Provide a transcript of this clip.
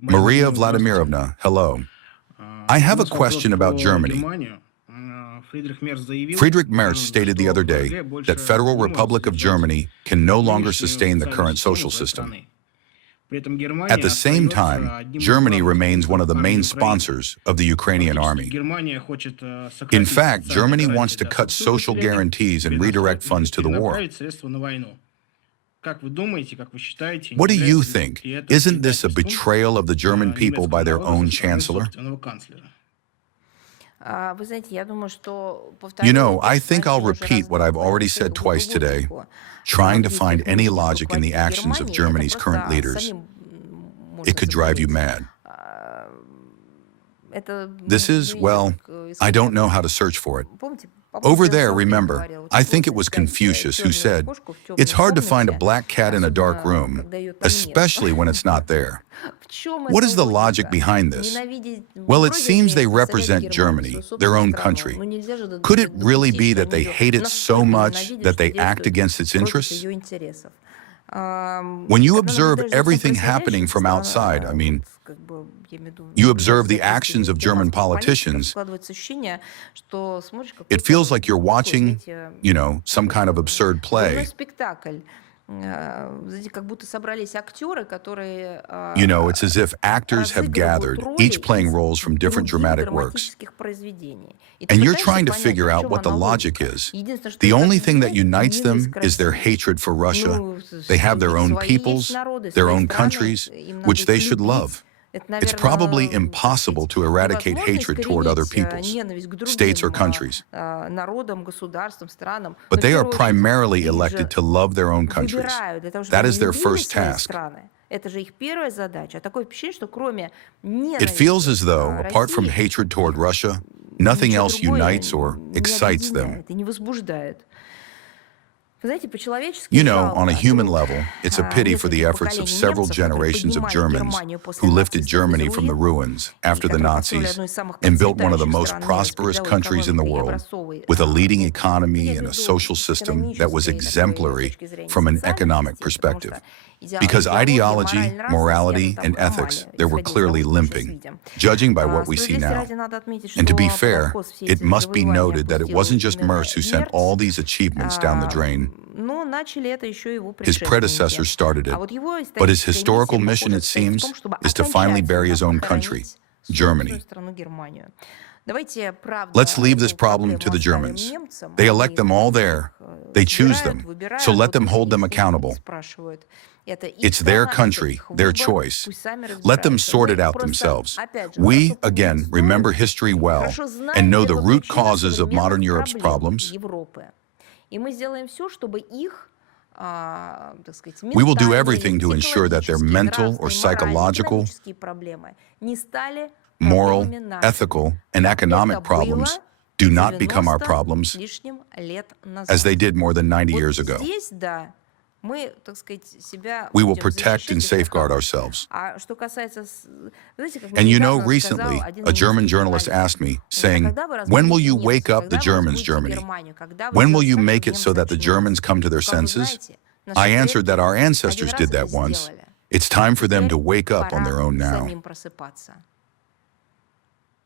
Maria Vladimirovna, hello. I have a question about Germany. Friedrich Merz stated the other day that Federal Republic of Germany can no longer sustain the current social system. At the same time, Germany remains one of the main sponsors of the Ukrainian army. In fact, Germany wants to cut social guarantees and redirect funds to the war. What do you think? Isn't this a betrayal of the German people by their own chancellor? You know, I think I'll repeat what I've already said twice today. Trying to find any logic in the actions of Germany's current leaders, it could drive you mad. This is, well, I don't know how to search for it. Over there, remember, I think it was Confucius who said, "It's hard to find a black cat in a dark room, especially when it's not there." What is the logic behind this? Well, it seems they represent Germany, their own country. Could it really be that they hate it so much that they act against its interests? When you observe everything happening from outside, I mean, you observe the actions of German politicians, it feels like you're watching, you know, some kind of absurd play. You know, it's as if actors have gathered, each playing roles from different dramatic works. And you're trying to figure out what the logic is. The only thing that unites them is their hatred for Russia. They have their own peoples, their own countries, which they should love. It's probably impossible to eradicate hatred toward other peoples, states or countries. But they are primarily elected to love their own countries. That is their first task. It feels as though, apart from hatred toward Russia, nothing else unites or excites them. You know, on a human level, it's a pity for the efforts of several generations of Germans who lifted Germany from the ruins after the Nazis and built one of the most prosperous countries in the world, with a leading economy and a social system that was exemplary from an economic perspective. Because ideology, morality, and ethics, they were clearly limping, judging by what we see now. And to be fair, it must be noted that it wasn't just Merz who sent all these achievements down the drain. His predecessor started it, but his historical mission, it seems, is to finally bury his own country, Germany. Let's leave this problem to the Germans. They elect them all there. They choose them, so let them hold them accountable. It's their country, their choice. Let them sort it out themselves. We, again, remember history well and know the root causes of modern Europe's problems. We will do everything to ensure that their mental or psychological, moral, ethical, and economic problems do not become our problems, as they did more than 90 years ago. We will protect and safeguard ourselves. And you know, recently, a German journalist asked me, saying, "When will you wake up the Germans, Germany? When will you make it so that the Germans come to their senses?" I answered that our ancestors did that once. It's time for them to wake up on their own now.